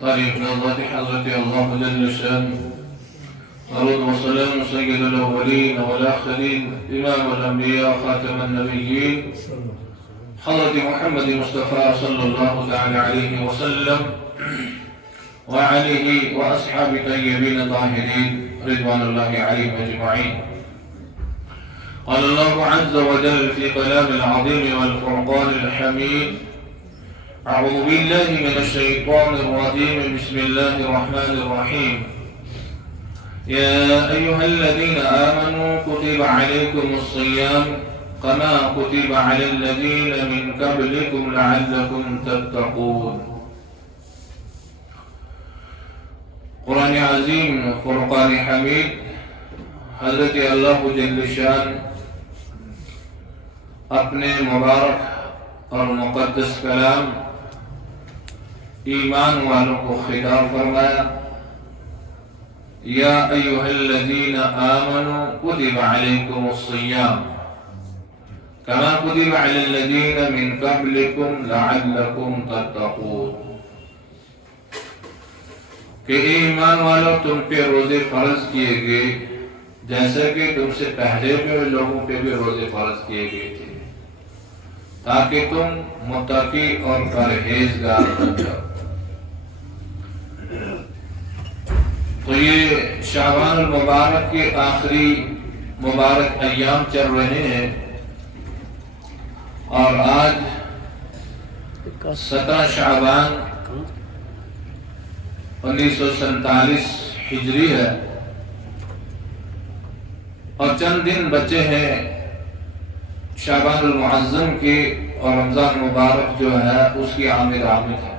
طريق نظرة حضرة الله جل شأنه، صلاة وسلام سيد الأولين والآخرين إمام الأنبياء خاتم النبيين حضرة محمد مصطفى صلى الله تعالى عليه وسلم وعليه وأصحاب طيبين طاهرين رضوان الله عليهم أجمعين. قال الله عز وجل في كلام العظيم والفرقان الحميد: أعوذ بالله من الشيطان الرجيم، بسم الله الرحمن الرحيم. يا أيها الذين آمنوا كتب عليكم الصيام كما كتب على الذين من قبلكم لعلكم تتقون. قرآن عظیم فرقان حمید حضرت اللہ جل شان اپنے مبارک اور مقدس کلام ایمان والوں کو خطاب فرمایا: یا ایھا الذین آمنوا کتب علیکم الصیام کما کتب علی الذین من قبلکم لعلکم تتقون. کہ ایمان والوں تم پہ روزے فرض کیے گئے جیسے کہ تم سے پہلے بھی لوگوں پہ بھی روزے فرض کیے گئے تھے تاکہ تم متقی اور پرہیزگار بن جاؤ. تو یہ شعبان المبارک کے آخری مبارک ایام چل رہے ہیں اور آج 17 شعبان 1947 ہجری ہے اور چند دن بچے ہیں شعبان المعظم کی اور رمضان مبارک جو ہے اس کی آمد ہے.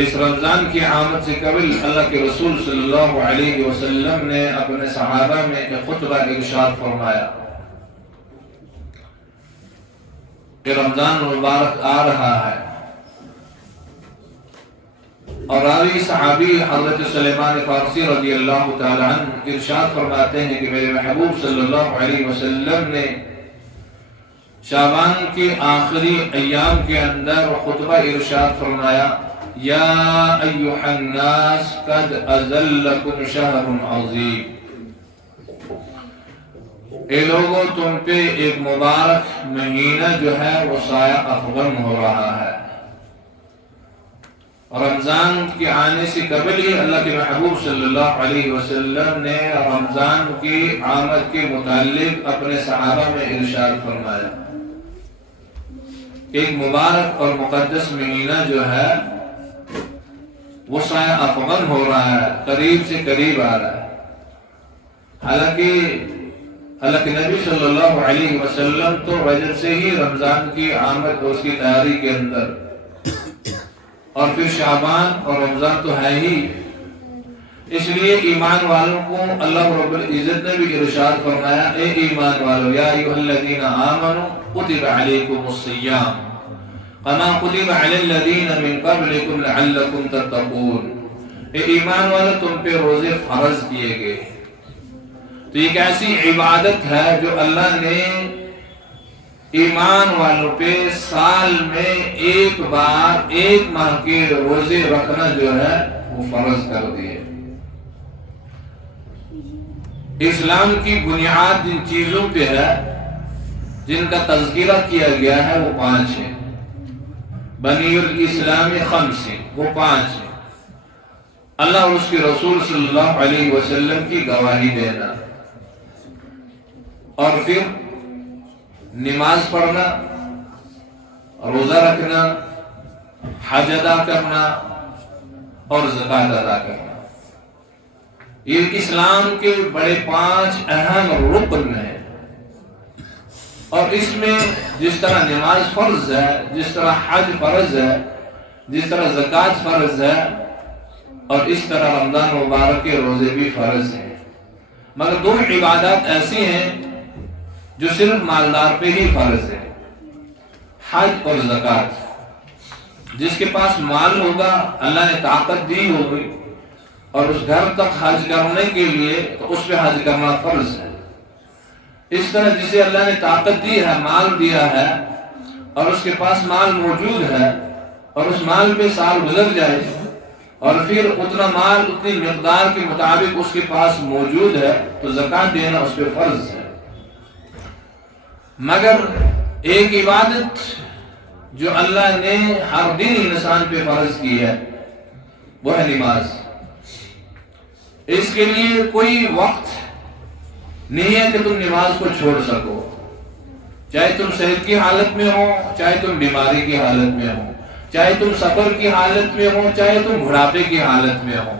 اس رمضان کی آمد سے قبل اللہ کے رسول صلی اللہ علیہ وسلم نے اپنے صحابہ میں ایک خطبہ ارشاد فرمایا کہ رمضان مبارک آ رہا ہے، اور راوی صحابی حضرت سلیمان فارسی رضی اللہ تعالی عنہ ارشاد فرماتے ہیں کہ میرے محبوب صلی اللہ علیہ وسلم نے شعبان کے آخری ایام کے اندر خطبہ ارشاد فرمایا: یا ایھا الناس قد اذلکم شہر عظیم. اے لوگوں تم پہ ایک مبارک مہینہ جو ہے وہ سایہ افغن ہو رہا ہے. رمضان کے آنے سے قبل ہی اللہ کے محبوب صلی اللہ علیہ وسلم نے رمضان کی آمد کے متعلق اپنے صحابہ میں ارشاد فرمایا کہ ایک مبارک اور مقدس مہینہ جو ہے وہ سایہ افغن ہو رہا ہے، قریب سے قریب آ رہا ہے. حالانکہ اللہ کے نبی صلی اللہ علیہ وسلم تو رجب سے ہی رمضان کی آمد اور اس کی تیاری کے اندر، اور پھر شعبان اور رمضان تو ہے ہی. اس لیے ایمان والوں کو اللہ رب العزت نے بھی ارشاد فرمایا: اے ایمان والو، یا ایھا الذین آمنوا کتب علیکم الصیام کما کتب علی الذین من قبلکم لعلکم تتقون. اے ایمان والو تم پہ روزے فرض کیے گئے. تو ایک ایسی عبادت ہے جو اللہ نے ایمان والوں پہ سال میں ایک بار ایک ماہ کے روزے رکھنا جو ہے وہ فرض کر دیے. اسلام کی بنیاد جن چیزوں پہ ہے جن کا تذکرہ کیا گیا ہے وہ 5 ہیں. بنی الاسلام خمس، وہ 5 ہیں. اللہ اور اس کے رسول صلی اللہ علیہ وسلم کی گواہی دینا، اور پھر نماز پڑھنا، روزہ رکھنا، حج ادا کرنا اور زکوٰۃ ادا کرنا. یہ اسلام کے بڑے 5 اہم رکن ہیں. اور اس میں جس طرح نماز فرض ہے، جس طرح حج فرض ہے، جس طرح زکوٰۃ فرض ہے، اور اس طرح رمضان مبارک کے روزے بھی فرض ہیں. مگر 2 عبادات ایسی ہیں جو صرف مالدار پہ ہی فرض ہے: حج اور زکوٰۃ. جس کے پاس مال ہوگا، اللہ نے طاقت دی ہوگی اور اس گھر تک حج کرنے کے لیے، تو اس پہ حج کرنا فرض ہے. اس طرح جسے اللہ نے طاقت دی ہے، مال دیا ہے، اور اس کے پاس مال موجود ہے، اور اس مال پہ سال گزر جائے اور پھر اتنا مال اتنی مقدار کے مطابق اس کے پاس موجود ہے تو زکوٰۃ دینا اس پہ فرض ہے۔ مگر ایک عبادت جو اللہ نے ہر دن انسان پہ فرض کی ہے وہ ہے نماز۔ اس کے لیے کوئی وقت نہیں ہے کہ تم نماز کو چھوڑ سکو، چاہے تم صحت کی حالت میں ہو، چاہے تم بیماری کی حالت میں ہو، چاہے تم سفر کی حالت میں ہو، چاہے تم بڑھاپے کی حالت میں ہو۔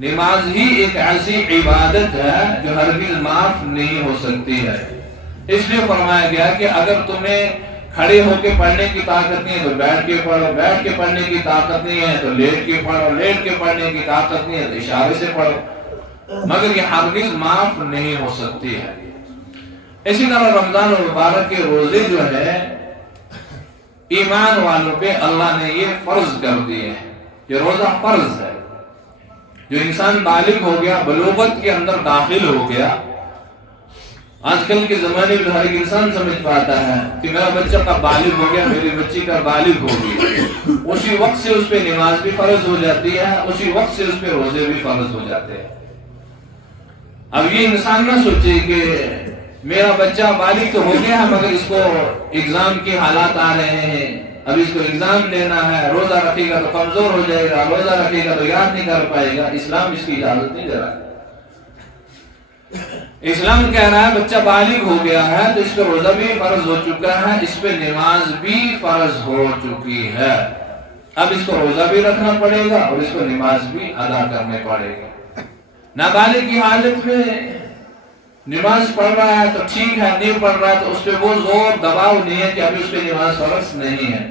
نماز ہی ایک ایسی عبادت ہے جو ہرگز معاف نہیں ہو سکتی ہے۔ اس لیے فرمایا گیا کہ اگر تمہیں کھڑے ہو کے پڑھنے کی طاقت نہیں ہے تو بیٹھ کے پڑھو، بیٹھ کے پڑھنے کی طاقت نہیں ہے تو لیٹ کے پڑھو، لیٹ کے پڑھنے کی طاقت نہیں ہے تو اشارے سے پڑھو، مگر یہ ہرگز معاف نہیں ہو سکتی ہے۔ اسی طرح رمضان المبارک کے روزے جو ہے ایمان والوں پہ اللہ نے یہ فرض کر دیے ہیں۔ یہ روزہ فرض ہے۔ جو انسان بالغ ہو گیا، بلوغت کے اندر داخل ہو گیا، آج کل کے زمانے میں ہر ایک انسان سمجھ پاتا ہے کہ میرا بچہ کا بالغ ہو گیا، میری بچی کا بالغ ہو گیا، اسی وقت سے اس پہ نماز بھی فرض ہو جاتی ہے، اسی وقت سے اس پہ روزے بھی فرض ہو جاتے ہیں۔ اب یہ انسان نہ سوچے کہ میرا بچہ بالغ تو ہو گیا مگر اس کو ایگزام کی حالات آ رہے ہیں، اب اس کو ایگزام دینا ہے، روزہ رکھے گا تو کمزور ہو جائے گا، روزہ رکھے گا تو یاد نہیں کر پائے گا۔ اسلام اس کی اجازت نہیں دے رہا۔ اسلام کہہ رہا ہے بچہ بالغ ہو گیا ہے تو اس پہ روزہ بھی فرض ہو چکا ہے، اس پہ نماز بھی فرض ہو چکی ہے، اب اس کو روزہ بھی رکھنا پڑے گا اور اس کو نماز بھی ادا کرنے پڑے گا۔ نابالغ کی حالت میں نماز پڑھ رہا ہے تو ٹھیک ہے، نہیں پڑھ رہا ہے تو اس پہ وہ زور دباؤ نہیں ہے کہ ابھی اس پہ نماز فرض نہیں ہے۔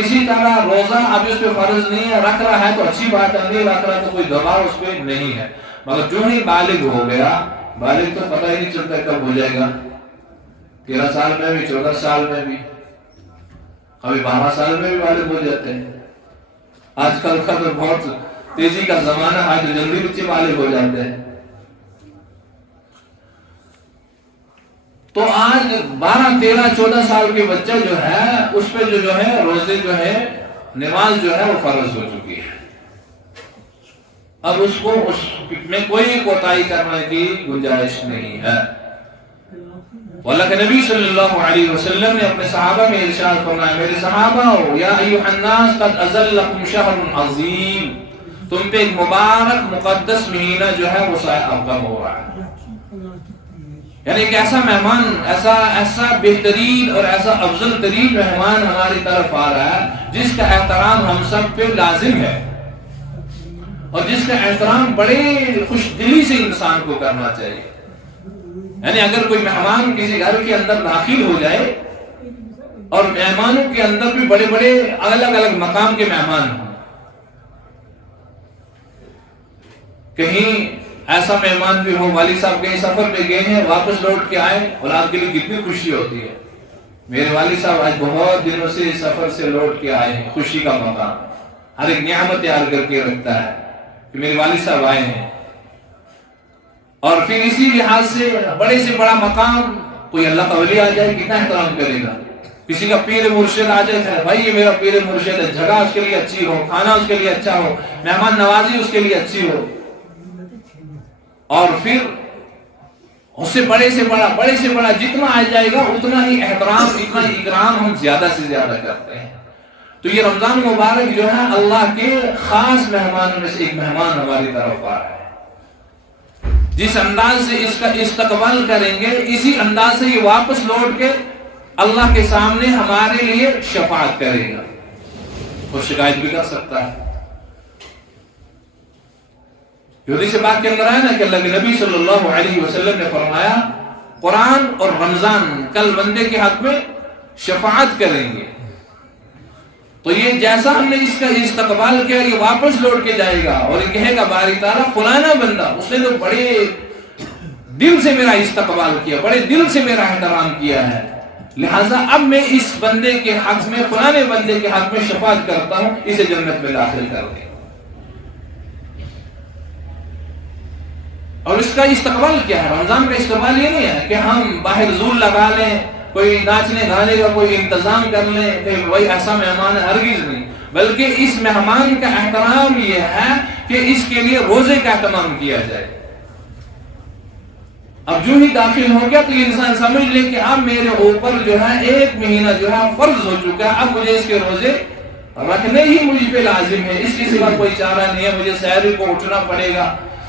اسی طرح روزہ ابھی اس پہ فرض نہیں ہے، رکھ رہا ہے تو اچھی بات ہے، نہیں رکھ رہا تو کوئی دباؤ اس پہ نہیں ہے۔ مگر جو ہی بالغ ہو گیا، بالغ تو پتہ ہی نہیں چلتا کب ہو جائے گا، 13 سال میں بھی، 14 سال میں بھی، ابھی 12 سال میں بھی بالغ ہو جاتے ہیں۔ آج کل کا تو بہت تیزی کا زمانہ ہے، جو جلدی بچے بالغ ہو جاتے ہیں۔ تو آج 12 13 14 سال کے بچہ جو ہے اس پہ جو ہے روزے جو ہے نماز جو ہے وہ فرض ہو چکی ہے۔ اب اس کو اس میں کوئی کوتاہی کرنے کی گنجائش نہیں ہے۔ اللہ کے نبی صلی اللہ علیہ وسلم نے اپنے صحابہ میں ارشاد فرمایا، میرے صحابہ یا ایھا الناس قد اذلکم شہر عظیم، تم پہ ایک مبارک مقدس مہینہ جو ہے وہ ابقم ہو رہا ہے۔ یعنی ایک ایسا مہمان، ایسا بہترین اور ایسا افضل ترین مہمان ہماری طرف آ رہا ہے جس کا احترام ہم سب پہ لازم ہے، اور جس کا احترام بڑے خوش دلی سے انسان کو کرنا چاہیے۔ یعنی اگر کوئی مہمان کسی گھر کے اندر داخل ہو جائے اور مہمانوں کے اندر بھی بڑے بڑے الگ الگ مقام کے مہمان ہوں، کہیں ایسا مہمان بھی ہو، والد صاحب کہیں سفر پہ گئے ہیں، واپس لوٹ کے آئے، اولاد کے لیے کتنی خوشی ہوتی ہے، میرے والد صاحب آج بہت دنوں سے سفر سے لوٹ کے آئے ہیں، خوشی کا موقع، ہر ایک نعمت تیار کر کے رکھتا ہے کہ میرے والد صاحب آئے ہیں۔ اور پھر اسی لحاظ سے بڑے سے بڑا مقام، کوئی اللہ کا ولی آ جائے کتنا احترام کرے گا، کسی کا پیر مرشد آ جائے، بھائی یہ میرا پیر مرشد ہے، جگہ اس کے لیے اچھی ہو، کھانا اس کے لیے اچھا ہو، مہمان نوازی اس کے لیے اچھی ہو، اور پھر اس سے بڑے سے بڑا جتنا آ جائے گا اتنا ہی احترام، اتنا ہی اکرام ہم زیادہ سے زیادہ کرتے ہیں۔ تو یہ رمضان مبارک جو ہے اللہ کے خاص مہمانوں میں سے ایک مہمان ہماری طرف آ رہا ہے۔ جس انداز سے اس کا استقبال کریں گے، اسی انداز سے یہ واپس لوٹ کے اللہ کے سامنے ہمارے لیے شفاعت کرے گا، وہ شکایت بھی کر سکتا ہے۔ حدیث پاک کے اندر آیا نا کہ اللہ کے نبی صلی اللہ علیہ وسلم نے فرمایا قرآن اور رمضان کل بندے کے حق میں شفاعت کریں گے، تو یہ جیسا ہم نے اس کا استقبال کیا یہ واپس لوٹ کے جائے گا اور یہ کہے گا باری تعالیٰ فلانا بندہ اس نے تو بڑے دل سے میرا استقبال کیا، بڑے دل سے میرا احترام کیا ہے، لہٰذا اب میں اس بندے کے حق میں، فلانے بندے کے حق میں شفاعت کرتا ہوں، اسے جنت میں داخل کر دیں۔ اور اس کا استقبال کیا ہے؟ رمضان کا استقبال یہ نہیں ہے کہ ہم باہر زور لگا لیں، کوئی ناچنے گانے کا کوئی انتظام کر لیں کہ وہی ایسا مہمان ہے، ہرگز نہیں۔ بلکہ اس مہمان کا احترام یہ ہے کہ اس کے لیے روزے کا اہتمام کیا جائے. اب جو ہی داخل ہو گیا تو یہ انسان سمجھ لے کہ اب میرے اوپر جو ہے 1 مہینہ جو ہے فرض ہو چکا ہے, اب مجھے اس کے روزے رکھنے ہی مجھ پہ لازم ہے, اس کے سوا کوئی چارہ نہیں ہے. مجھے سحر کو اٹھنا پڑے گا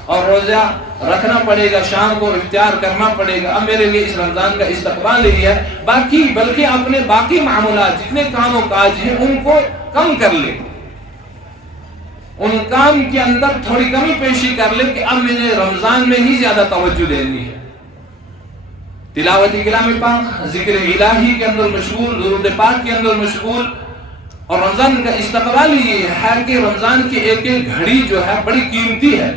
اور روزہ رکھنا پڑے گا, شام کو افطار کرنا پڑے گا. اب میرے لیے اس رمضان کا استقبال ہی ہے, باقی بلکہ اپنے باقی معاملات جتنے کام و کاج ہیں ان کو کم کر لے, ان کام کے اندر تھوڑی کمی پیشی کر لے کہ اب مجھے رمضان میں ہی زیادہ توجہ دینی ہے. تلاوت کلام پاک, ذکر الہی کے اندر مشغول, درود پاک کے اندر مشغول. اور رمضان کا استقبال یہ ہے کہ رمضان کی ایک ایک گھڑی جو ہے بڑی قیمتی ہے,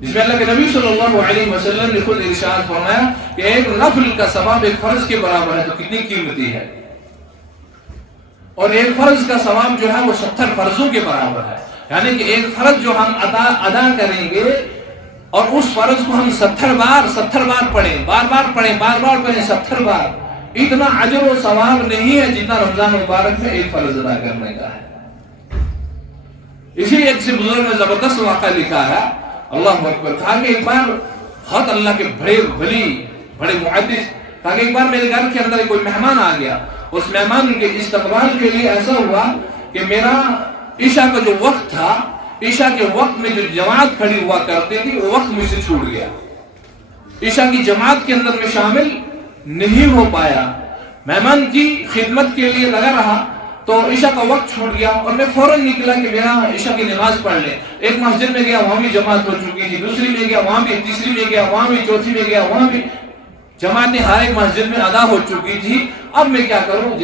جس میں اللہ کے نبی صلی اللہ علیہ وسلم نے خود ارشاد فرمایا کہ ایک نفل کا ثواب ایک فرض کے برابر ہے, تو کتنی قیمتی ہے. اور ایک فرض کا ثواب جو ہے وہ 70 فرضوں کے برابر ہے. یعنی کہ ایک فرض جو ہم ادا کریں گے اور اس فرض کو ہم 70 بار پڑھیں, بار بار پڑھیں 70 بار, اتنا اجر و ثواب نہیں ہے جتنا رمضان مبارک میں ایک فرض ادا کرنے کا ہے. اسی لیے ایک سے بزرگ نے زبردست واقعہ لکھا ہے, اللہ اکبر, کہا کہ ایک بار بہت اللہ کے بڑے محدث, کہا کہ ایک بار میرے گھر کے اندر کوئی مہمان آ گیا. اس مہمان کے استقبال کے لیے ایسا ہوا کہ میرا عشاء کا جو وقت تھا, عشاء کے وقت میں جو جماعت کھڑی ہوا کرتی تھی وہ وقت مجھ سے چھوٹ گیا. عشاء کی جماعت کے اندر میں شامل نہیں ہو پایا. مہمان کی خدمت کے لیے لگا رہا تو عشاء کا وقت چھوٹ گیا اور میں فوراً نکلا کہ میرا عشاء کی نماز پڑھ لیں. ایک مسجد میں گیا, وہاں بھی جماعت ہو چکی تھی, دوسری میں گیا وہاں بھی, تیسری میں گیا وہاں بھی, چوتھی میں گیا وہاں بھی, جماعت ہر ایک مسجد میں ادا ہو چکی تھی. اب میں کیا کروں,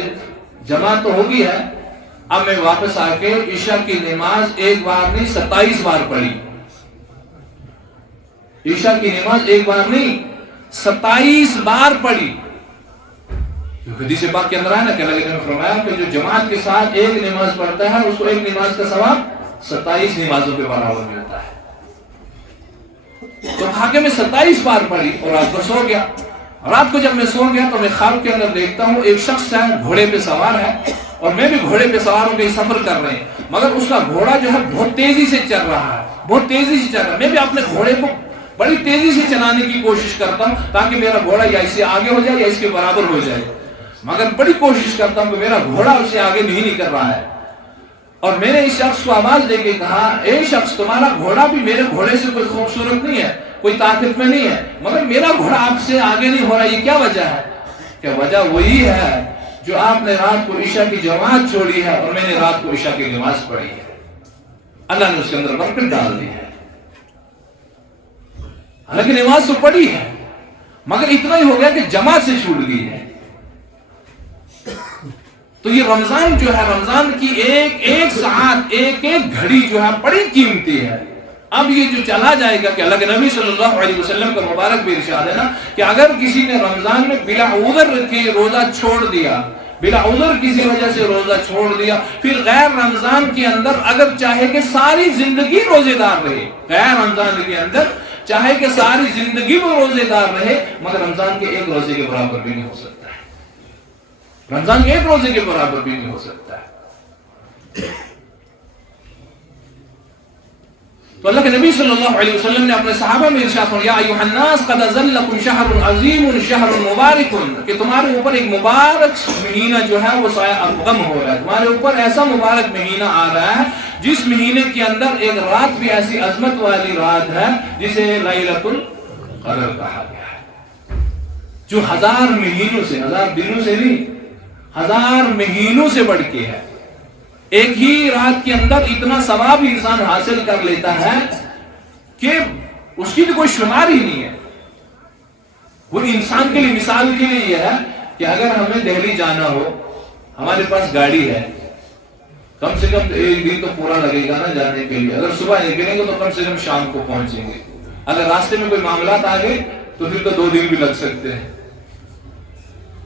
جماعت تو ہوگی ہے. اب میں واپس آ کے عشاء کی نماز ایک بار نہیں 27 بار پڑھی. عشاء کی نماز ایک بار نہیں 27 بار پڑھی. حدیث پاک کے اندر ہے نا کہ اللہ نے فرمایا کہ جو جماعت کے ساتھ ایک نماز پڑھتا ہے اس کو ایک نماز کا ثواب 27 نمازوں کے برابر ملتا ہے. تو کہا کہ میں 27 بار پڑھی اور رات کو سو گیا. رات کو جب میں سو گیا تو میں خواب کے اندر دیکھتا ہوں ایک شخص ہے, گھوڑے پہ سوار ہے اور میں بھی گھوڑے پہ سوار ہوں, کہیں سفر کر رہے ہیں, مگر اس کا گھوڑا جو ہے بہت تیزی سے چل رہا ہے, بہت تیزی سے چل رہا ہے. میں بھی اپنے گھوڑے کو بڑی تیزی سے چلانے کی کوشش کرتا ہوں تاکہ میرا گھوڑا یا اس سے آگے ہو جائے یا اس کے برابر ہو جائے, مگر بڑی کوشش کرتا ہوں کہ میرا گھوڑا اس سے آگے نہیں نکل رہا ہے. اور میں نے اس شخص کو آواز دے کے کہا, اے شخص, تمہارا گھوڑا بھی میرے گھوڑے سے کوئی خوبصورت نہیں ہے, کوئی طاقت میں نہیں ہے, مگر میرا گھوڑا آپ سے آگے نہیں ہو رہا, یہ کیا وجہ ہے؟ کہ وجہ وہی ہے جو آپ نے رات کو عشاء کی جماعت چھوڑی ہے اور میں نے رات کو عشاء کی نماز پڑھی ہے. اللہ نے اس کے اندر برکت ڈال دی ہے. حالانکہ نماز تو پڑھی ہے مگر اتنا ہی ہو گیا کہ جماعت سے چھوٹ گئی ہے. تو یہ رمضان جو ہے, رمضان کی ایک ساعت, ایک گھڑی جو ہے بڑی قیمتی ہے. اب یہ جو چلا جائے گا کہ اللہ کے نبی صلی اللہ علیہ وسلم کا مبارک بھی ارشاد ہے نا کہ اگر کسی نے رمضان میں بلا عذر کے روزہ چھوڑ دیا, بلا عذر کسی وجہ سے روزہ چھوڑ دیا, پھر غیر رمضان کے اندر اگر چاہے کہ ساری زندگی روزے دار رہے, غیر رمضان کے اندر چاہے کہ ساری زندگی وہ روزے دار رہے, مگر رمضان کے ایک روزے کے برابر بھی نہیں ہو سکتا ہے. رمضان کے ایک روزے کے برابر بھی نہیں ہو سکتا ہے. تو اللہ کے نبی صلی اللہ علیہ وسلم نے اپنے صحابہ میں ارشاد فرمایا, یا ایھا الناس قد ظلکم شہر عظیم شہر مبارک, کہ تمہارے اوپر ایک مبارک مہینہ جو ہے وہ غم ہو رہا ہے, تمہارے اوپر ایسا مبارک مہینہ آ رہا ہے جس مہینے کے اندر ایک رات بھی ایسی عظمت والی رات ہے جسے لیلۃ القدر کہا گیا ہے, جو 1000 مہینوں سے, 1000 دنوں سے نہیں, 1000 مہینوں سے بڑھ کے ہے. ایک ہی رات کے اندر اتنا ثواب انسان حاصل کر لیتا ہے کہ اس کی تو کوئی شمار ہی نہیں ہے. وہ انسان کے لیے, مثال کے لیے یہ ہے کہ اگر ہمیں دہلی جانا ہو, ہمارے پاس گاڑی ہے, کم سے کم ایک دن تو پورا لگے گا نا جانے کے لیے. اگر صبح نکلیں گے تو کم سے کم شام کو پہنچیں گے. اگر راستے میں کوئی معاملات آ گئے تو پھر تو 2 دن بھی لگ سکتے ہیں.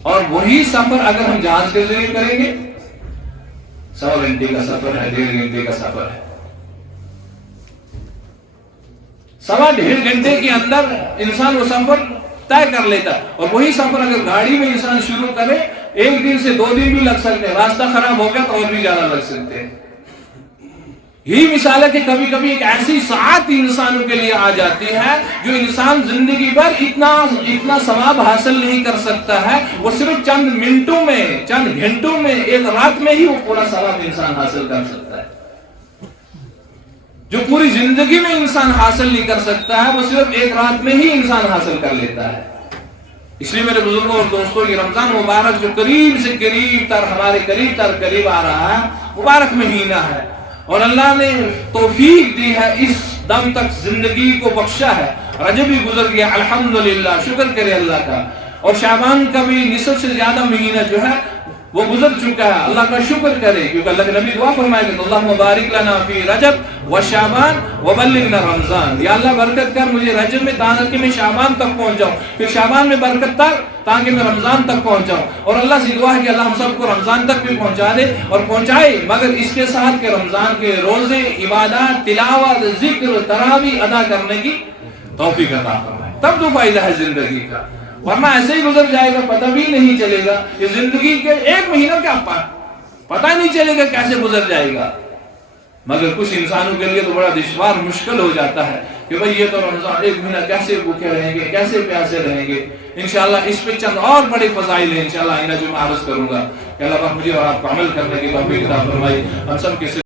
اور وہی سفر اگر ہم جہاز کے ذریعے کریں گے, 100 گھنٹے کا سفر ہے, 1.5 گھنٹے کا سفر ہے. 1.5 گھنٹے کے اندر انسان وہ سفر طے کر لیتا ہے. اور وہی سفر اگر گاڑی میں انسان شروع کرے ایک دن سے 2 دن بھی لگ سکتے ہیں، راستہ خراب ہو گیا تو اور بھی زیادہ لگ سکتے ہیں۔ یہی مثال ہے کہ کبھی کبھی ایک ایسی ساعت انسانوں کے لیے آ جاتی ہے جو انسان زندگی بھر اتنا ثواب حاصل نہیں کر سکتا ہے، وہ صرف چند منٹوں میں، چند گھنٹوں میں، ایک رات میں ہی وہ پورا ثواب انسان حاصل کر سکتا ہے۔ جو پوری زندگی میں انسان حاصل نہیں کر سکتا ہے وہ صرف ایک رات میں ہی انسان حاصل کر لیتا ہے۔ اس لیے میرے بزرگوں اور دوستوں، یہ رمضان مبارک جو قریب سے قریب تر ہمارے قریب آ رہا ہے، مبارک مہینہ ہے، اور اللہ نے توفیق دی ہے، اس دم تک زندگی کو بخشا ہے۔ رجب بھی گزر گیا، الحمدللہ، شکر کرے اللہ کا، اور شعبان کا بھی نصف سے زیادہ مہینہ جو ہے وہ گزر چکا ہے، اللہ کا شکر کرے، کیونکہ اللہ کے نبی دعا فرمائے کہ اللہم بارک لنا فی رجب و شعبان وبلغنا رمضان، یا اللہ برکت کر مجھے رجب میں تاکہ میں شعبان تک پہنچ جاؤں، پھر شعبان میں برکت تاکہ میں رمضان تک پہنچ جاؤں، اور اللہ سے دعا ہے کہ اللہ ہم سب کو رمضان تک بھی پہنچا دے، اور پہنچائے مگر اس کے ساتھ کہ رمضان کے روزے، عبادات، تلاوت، ذکر، تراویح ادا کرنے کی توفیق عطا فرمائے، تب تو فائدہ ہے زندگی کا، ورنہ ایسے ہی گزر جائے گا، پتہ بھی نہیں چلے گا کہ زندگی کے ایک مہینہ کیا پتہ نہیں چلے گا کیسے گزر جائے گا۔ مگر کچھ انسانوں کے لیے تو بڑا دشوار، مشکل ہو جاتا ہے کہ بھئی یہ تو رمضان ایک مہینہ کیسے بھوکے رہیں گے، کیسے پیاسے رہیں گے۔ انشاءاللہ اس پہ چند اور بڑے فضائل ہیں، انشاءاللہ آئندہ جو میں عرض کروں گا کہ اللہ پاک مجھے اور آپ کو عمل کرنے کی توفیق عطا فرمائے، ہم سب کے